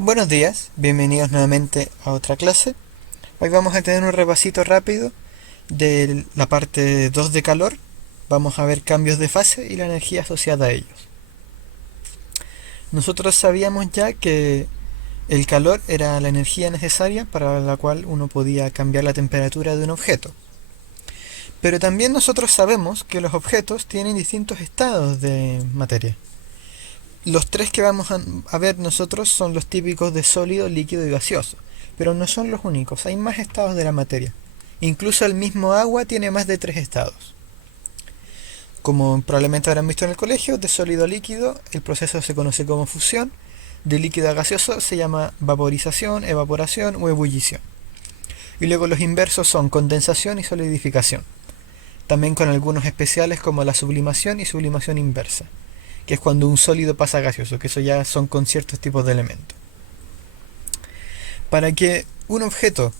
Buenos días, bienvenidos nuevamente a otra clase. Hoy vamos a tener un repasito rápido de la parte 2 de calor. Vamos a ver cambios de fase y la energía asociada a ellos. Nosotros sabíamos ya que el calor era la energía necesaria para la cual uno podía cambiar la temperatura de un objeto. Pero también nosotros sabemos que los objetos tienen distintos estados de materia. Los tres que vamos a ver nosotros son los típicos de sólido, líquido y gaseoso, pero no son los únicos, hay más estados de la materia. Incluso el mismo agua tiene más de tres estados. Como probablemente habrán visto en el colegio, de sólido a líquido el proceso se conoce como fusión, de líquido a gaseoso se llama vaporización, evaporación o ebullición. Y luego los inversos son condensación y solidificación. También con algunos especiales como la sublimación y sublimación inversa, que es cuando un sólido pasa a gaseoso, que eso ya son con ciertos tipos de elementos. Para que un objeto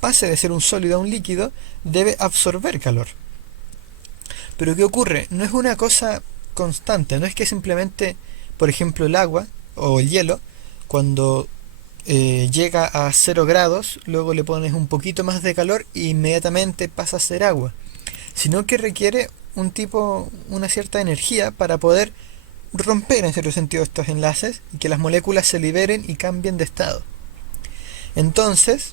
pase de ser un sólido a un líquido, debe absorber calor. Pero ¿qué ocurre? No es una cosa constante, no es que simplemente, por ejemplo, el agua o el hielo, cuando llega a 0 grados, luego le pones un poquito más de calor e inmediatamente pasa a ser agua, sino que requiere una cierta energía para poder romper en cierto sentido estos enlaces y que las moléculas se liberen y cambien de estado. Entonces,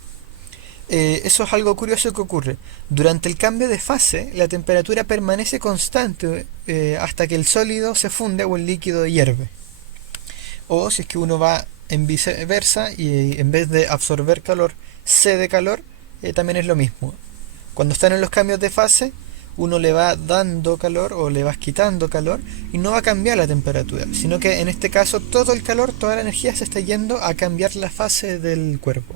eso es algo curioso que ocurre. Durante el cambio de fase, la temperatura permanece constante hasta que el sólido se funde o el líquido hierve. O si es que uno va en viceversa y en vez de absorber calor, cede calor, también es lo mismo. Cuando están en los cambios de fase, uno le va dando calor o le vas quitando calor y no va a cambiar la temperatura, sino que en este caso todo el calor, toda la energía se está yendo a cambiar la fase del cuerpo.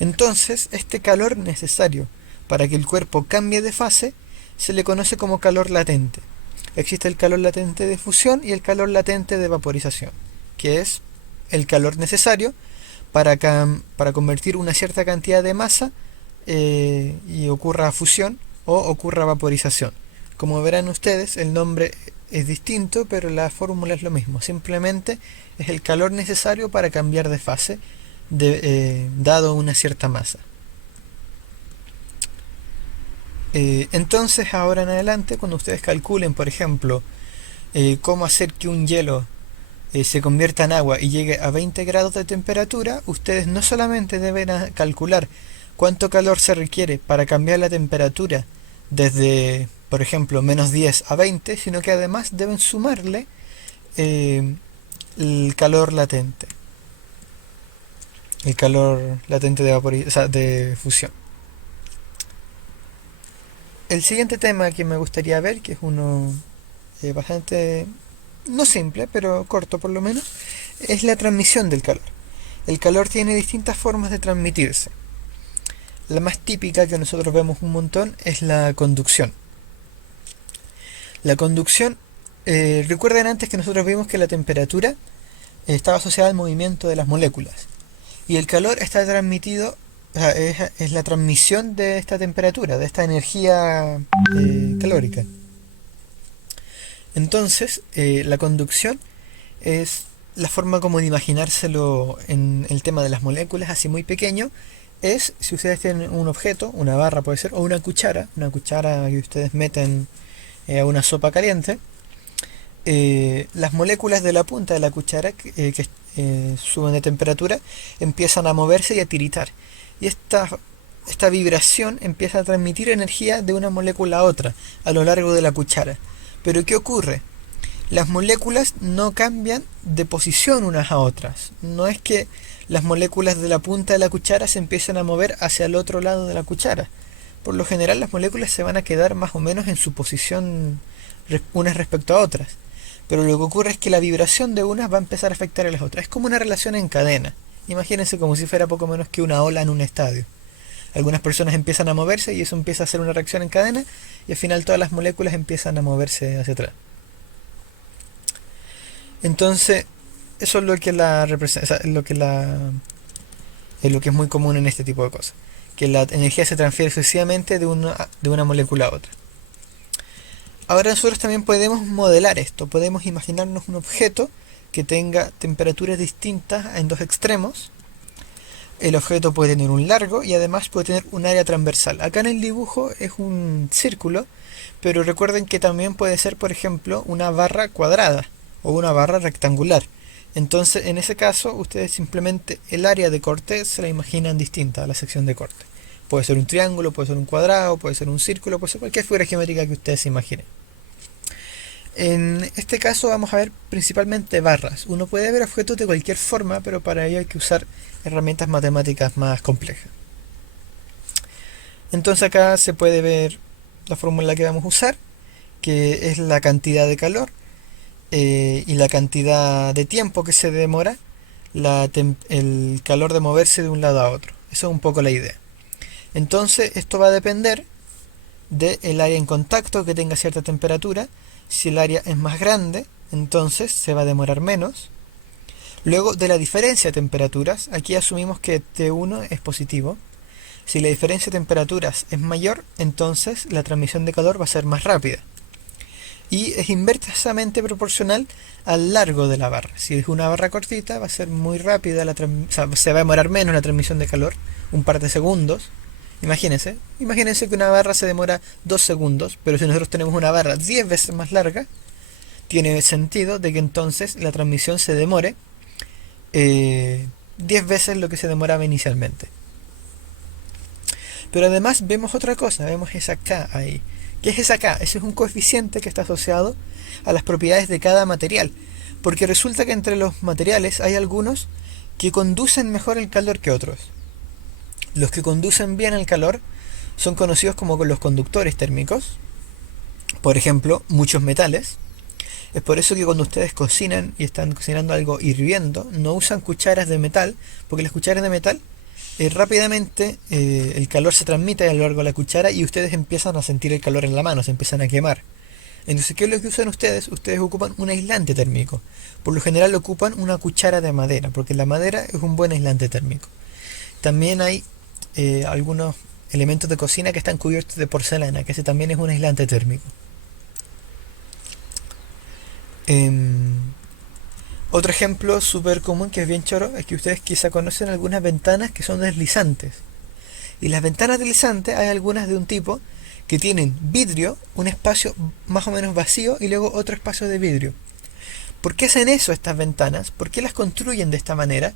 Entonces, este calor necesario para que el cuerpo cambie de fase se le conoce como calor latente. Existe el calor latente de fusión y el calor latente de vaporización, que es el calor necesario para convertir una cierta cantidad de masa y ocurra fusión o ocurra vaporización. Como verán ustedes, el nombre es distinto, pero la fórmula es lo mismo. Simplemente es el calor necesario para cambiar de fase dado una cierta masa. Entonces, ahora en adelante, cuando ustedes calculen, por ejemplo, cómo hacer que un hielo se convierta en agua y llegue a 20 grados de temperatura, ustedes no solamente deben calcular cuánto calor se requiere para cambiar la temperatura desde, por ejemplo, menos 10 a 20, sino que además deben sumarle el calor latente. El calor latente o sea, de fusión. El siguiente tema que me gustaría ver, que es uno bastante, no simple, pero corto por lo menos, es la transmisión del calor. El calor tiene distintas formas de transmitirse. La más típica que nosotros vemos un montón es la conducción. La conducción, recuerden antes que nosotros vimos que la temperatura estaba asociada al movimiento de las moléculas. Y el calor está transmitido, o sea, es la transmisión de esta temperatura, de esta energía calórica. Entonces, la conducción es la forma como de imaginárselo en el tema de las moléculas, así muy pequeño. Es, si ustedes tienen un objeto, una barra puede ser, o una cuchara que ustedes meten a una sopa caliente, las moléculas de la punta de la cuchara que suben de temperatura empiezan a moverse y a tiritar. Y esta vibración empieza a transmitir energía de una molécula a otra a lo largo de la cuchara. Pero ¿qué ocurre? Las moléculas no cambian de posición unas a otras. No es que las moléculas de la punta de la cuchara se empiecen a mover hacia el otro lado de la cuchara. Por lo general las moléculas se van a quedar más o menos en su posición unas respecto a otras. Pero lo que ocurre es que la vibración de unas va a empezar a afectar a las otras. Es como una relación en cadena. Imagínense como si fuera poco menos que una ola en un estadio. Algunas personas empiezan a moverse y eso empieza a hacer una reacción en cadena y al final todas las moléculas empiezan a moverse hacia atrás. Entonces, eso es lo que la representa, es lo que es muy común en este tipo de cosas. Que la energía se transfiere sucesivamente de una molécula a otra. Ahora nosotros también podemos modelar esto, podemos imaginarnos un objeto que tenga temperaturas distintas en dos extremos. El objeto puede tener un largo y además puede tener un área transversal. Acá en el dibujo es un círculo, pero recuerden que también puede ser, por ejemplo, una barra cuadrada o una barra rectangular. Entonces, en ese caso, ustedes simplemente el área de corte se la imaginan distinta a la sección de corte. Puede ser un triángulo, puede ser un cuadrado, puede ser un círculo, puede ser cualquier figura geométrica que ustedes se imaginen. En este caso vamos a ver principalmente barras. Uno puede ver objetos de cualquier forma, pero para ello hay que usar herramientas matemáticas más complejas. Entonces acá se puede ver la fórmula que vamos a usar, que es la cantidad de calor y la cantidad de tiempo que se demora el calor de moverse de un lado a otro. Eso es un poco la idea. Entonces esto va a depender del área en contacto que tenga cierta temperatura. Si el área es más grande, entonces se va a demorar menos. Luego de la diferencia de temperaturas, aquí asumimos que T1 es positivo. Si la diferencia de temperaturas es mayor, entonces la transmisión de calor va a ser más rápida. Y es inversamente proporcional al largo de la barra. Si es una barra cortita, va a ser muy rápida, se va a demorar menos la transmisión de calor, un par de segundos. Imagínense que una barra se demora 2 segundos, pero si nosotros tenemos una barra 10 veces más larga, tiene sentido de que entonces la transmisión se demore 10 veces lo que se demoraba inicialmente. Pero además vemos otra cosa, vemos esa K ahí. ¿Qué es esa K? Ese es un coeficiente que está asociado a las propiedades de cada material. Porque resulta que entre los materiales hay algunos que conducen mejor el calor que otros. Los que conducen bien el calor son conocidos como los conductores térmicos. Por ejemplo, muchos metales. Es por eso que cuando ustedes cocinan y están cocinando algo hirviendo, no usan cucharas de metal, porque las cucharas de metal rápidamente el calor se transmite a lo largo de la cuchara y ustedes empiezan a sentir el calor en la mano, se empiezan a quemar. Entonces, ¿qué es lo que usan ustedes? Ustedes ocupan un aislante térmico. Por lo general ocupan una cuchara de madera, porque la madera es un buen aislante térmico. También hay algunos elementos de cocina que están cubiertos de porcelana, que ese también es un aislante térmico. Otro ejemplo súper común que es bien choro es que ustedes quizá conocen algunas ventanas que son deslizantes. Y las ventanas deslizantes hay algunas de un tipo que tienen vidrio, un espacio más o menos vacío y luego otro espacio de vidrio. ¿Por qué hacen eso estas ventanas? ¿Por qué las construyen de esta manera?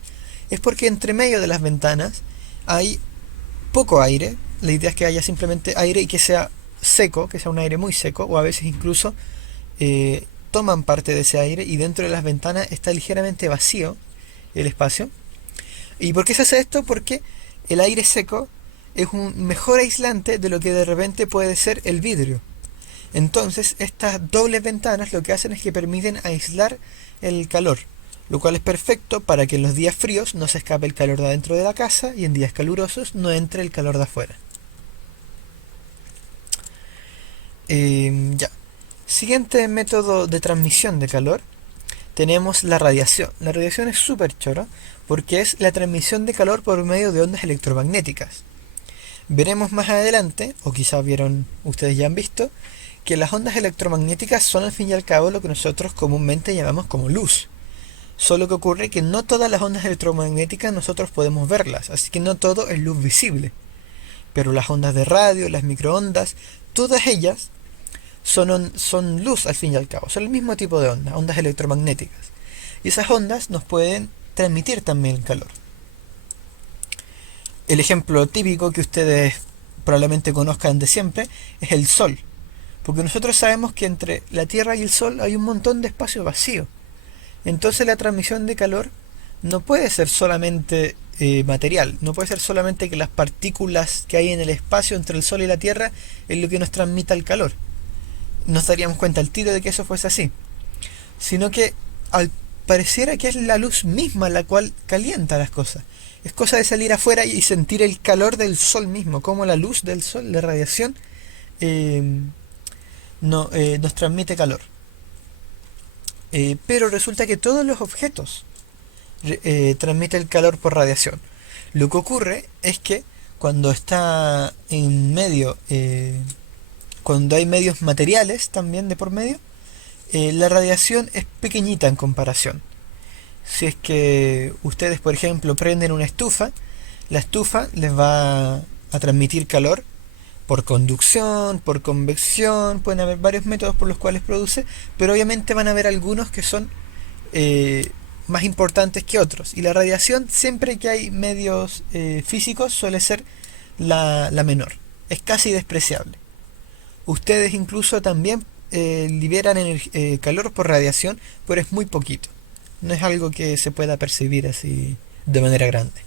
Es porque entre medio de las ventanas hay poco aire. La idea es que haya simplemente aire y que sea seco, que sea un aire muy seco, o a veces incluso toman parte de ese aire y dentro de las ventanas está ligeramente vacío el espacio. ¿Y por qué se hace esto? Porque el aire seco es un mejor aislante de lo que de repente puede ser el vidrio. Entonces estas dobles ventanas lo que hacen es que permiten aislar el calor, lo cual es perfecto para que en los días fríos no se escape el calor de adentro de la casa y en días calurosos no entre el calor de afuera. Ya. Siguiente método de transmisión de calor, tenemos la radiación. La radiación es súper choro porque es la transmisión de calor por medio de ondas electromagnéticas. Veremos más adelante, o quizás ustedes ya han visto, que las ondas electromagnéticas son al fin y al cabo lo que nosotros comúnmente llamamos como luz. Solo que ocurre que no todas las ondas electromagnéticas nosotros podemos verlas, así que no todo es luz visible. Pero las ondas de radio, las microondas, todas ellas son luz al fin y al cabo, son el mismo tipo de ondas, ondas electromagnéticas. Y esas ondas nos pueden transmitir también el calor. El ejemplo típico que ustedes probablemente conozcan de siempre es el sol. Porque nosotros sabemos que entre la Tierra y el Sol hay un montón de espacio vacío. Entonces la transmisión de calor no puede ser solamente material, no puede ser solamente que las partículas que hay en el espacio entre el Sol y la Tierra es lo que nos transmita el calor. Nos daríamos cuenta al tiro de que eso fuese así. Sino que pareciera que es la luz misma la cual calienta las cosas. Es cosa de salir afuera y sentir el calor del sol mismo, como la luz del sol, la radiación, nos transmite calor. Pero resulta que todos los objetos transmiten el calor por radiación. Lo que ocurre es que cuando está en medio, cuando hay medios materiales también de por medio, la radiación es pequeñita en comparación. Si es que ustedes, por ejemplo, prenden una estufa, la estufa les va a transmitir calor por conducción, por convección, pueden haber varios métodos por los cuales produce, pero obviamente van a haber algunos que son eh, más importantes que otros. Y la radiación, siempre que hay medios físicos, suele ser la menor. Es casi despreciable. Ustedes incluso también liberan calor por radiación, pero es muy poquito. No es algo que se pueda percibir así de manera grande.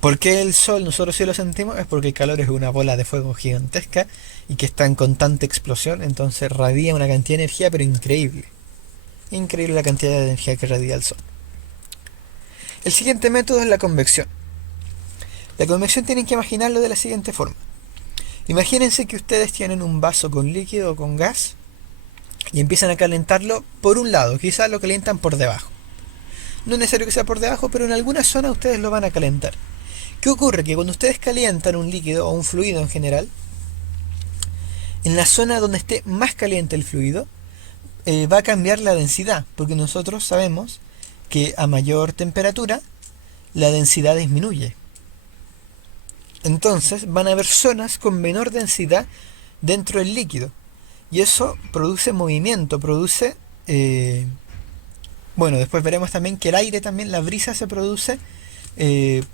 ¿Por qué el sol nosotros sí lo sentimos? Es porque el calor es una bola de fuego gigantesca y que está en constante explosión, entonces radia una cantidad de energía, pero increíble. Increíble la cantidad de energía que radia el sol. El siguiente método es la convección. La convección tienen que imaginarlo de la siguiente forma. Imagínense que ustedes tienen un vaso con líquido o con gas y empiezan a calentarlo por un lado, quizás lo calientan por debajo. No es necesario que sea por debajo, pero en alguna zona ustedes lo van a calentar. ¿Qué ocurre? Que cuando ustedes calientan un líquido o un fluido en general, en la zona donde esté más caliente el fluido, va a cambiar la densidad, porque nosotros sabemos que a mayor temperatura la densidad disminuye. Entonces van a haber zonas con menor densidad dentro del líquido. Y eso produce movimiento, produce... bueno, después veremos también que el aire también, la brisa se produce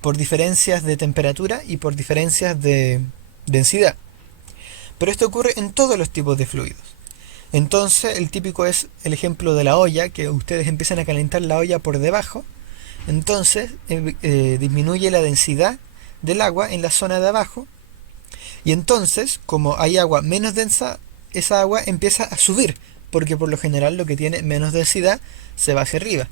por diferencias de temperatura y por diferencias de densidad. Pero esto ocurre en todos los tipos de fluidos. Entonces el típico es el ejemplo de la olla, que ustedes empiezan a calentar la olla por debajo. Entonces disminuye la densidad del agua en la zona de abajo. Y entonces, como hay agua menos densa, esa agua empieza a subir, porque por lo general lo que tiene menos densidad se va hacia arriba.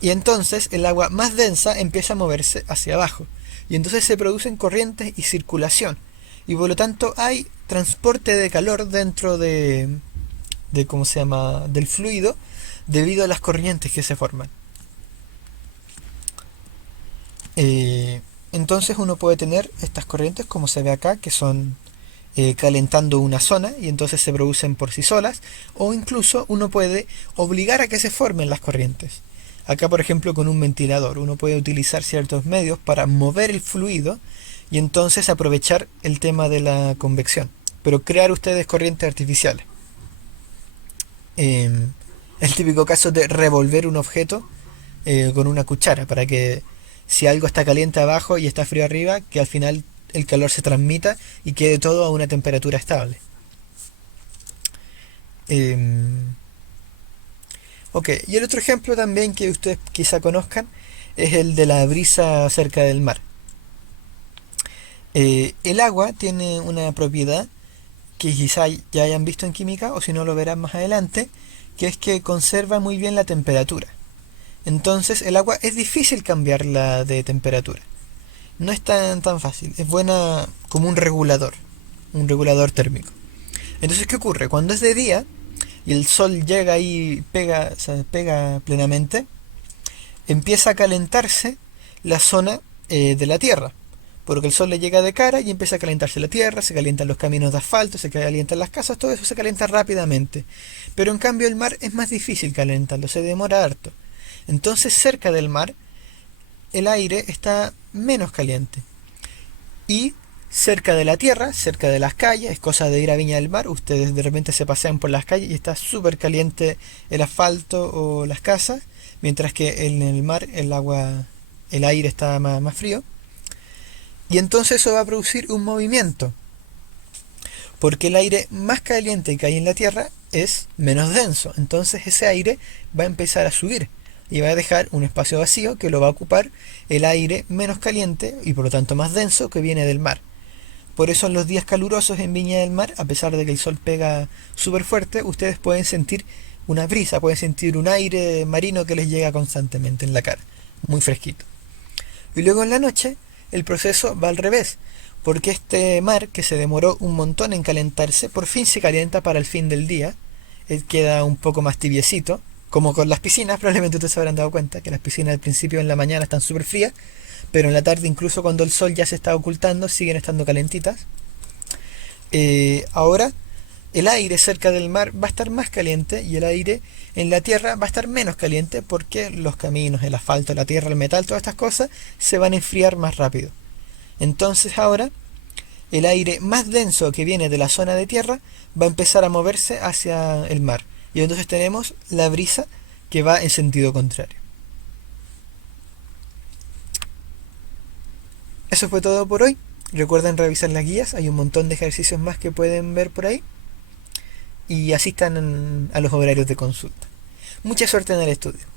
Y entonces el agua más densa empieza a moverse hacia abajo. Y entonces se producen corrientes y circulación. Y por lo tanto hay transporte de calor dentro de ¿cómo se llama? Del fluido, debido a las corrientes que se forman. Entonces uno puede tener estas corrientes, como se ve acá, que son calentando una zona y entonces se producen por sí solas, o incluso uno puede obligar a que se formen las corrientes. Acá, por ejemplo, con un ventilador uno puede utilizar ciertos medios para mover el fluido y entonces aprovechar el tema de la convección, pero crear ustedes corrientes artificiales. El típico caso de revolver un objeto con una cuchara, para que si algo está caliente abajo y está frío arriba, que al final el calor se transmita y quede todo a una temperatura estable. Ok, y el otro ejemplo también que ustedes quizá conozcan es el de la brisa cerca del mar. El agua tiene una propiedad que quizá ya hayan visto en química, o si no lo verán más adelante, que es que conserva muy bien la temperatura. Entonces el agua es difícil cambiarla de temperatura. No es tan fácil. Es buena como un regulador térmico. Entonces, ¿qué ocurre? Cuando es de día y el sol llega y pega, o sea, pega plenamente, empieza a calentarse la zona de la tierra. Porque el sol le llega de cara y empieza a calentarse la tierra, se calientan los caminos de asfalto, se calientan las casas, todo eso se calienta rápidamente. Pero en cambio el mar es más difícil calentarlo, se demora harto. Entonces cerca del mar el aire está menos caliente. Y cerca de la tierra, cerca de las calles, es cosa de ir a Viña del Mar, ustedes de repente se pasean por las calles y está súper caliente el asfalto o las casas, mientras que en el mar el aire está más frío. Y entonces eso va a producir un movimiento, porque el aire más caliente que hay en la tierra es menos denso. Entonces ese aire va a empezar a subir y va a dejar un espacio vacío que lo va a ocupar el aire menos caliente y por lo tanto más denso que viene del mar. Por eso en los días calurosos en Viña del Mar, a pesar de que el sol pega súper fuerte, ustedes pueden sentir una brisa, pueden sentir un aire marino que les llega constantemente en la cara, muy fresquito. Y luego en la noche el proceso va al revés, porque este mar que se demoró un montón en calentarse, por fin se calienta para el fin del día, queda un poco más tibiecito, como con las piscinas. Probablemente ustedes se habrán dado cuenta que las piscinas al principio en la mañana están súper frías, pero en la tarde, incluso cuando el sol ya se está ocultando, siguen estando calentitas. Ahora el aire cerca del mar va a estar más caliente y el aire en la tierra va a estar menos caliente porque los caminos, el asfalto, la tierra, el metal, todas estas cosas se van a enfriar más rápido. Entonces ahora el aire más denso que viene de la zona de tierra va a empezar a moverse hacia el mar. Y entonces tenemos la brisa que va en sentido contrario. Eso fue todo por hoy. Recuerden revisar las guías, hay un montón de ejercicios más que pueden ver por ahí. Y asistan a los horarios de consulta. Mucha suerte en el estudio.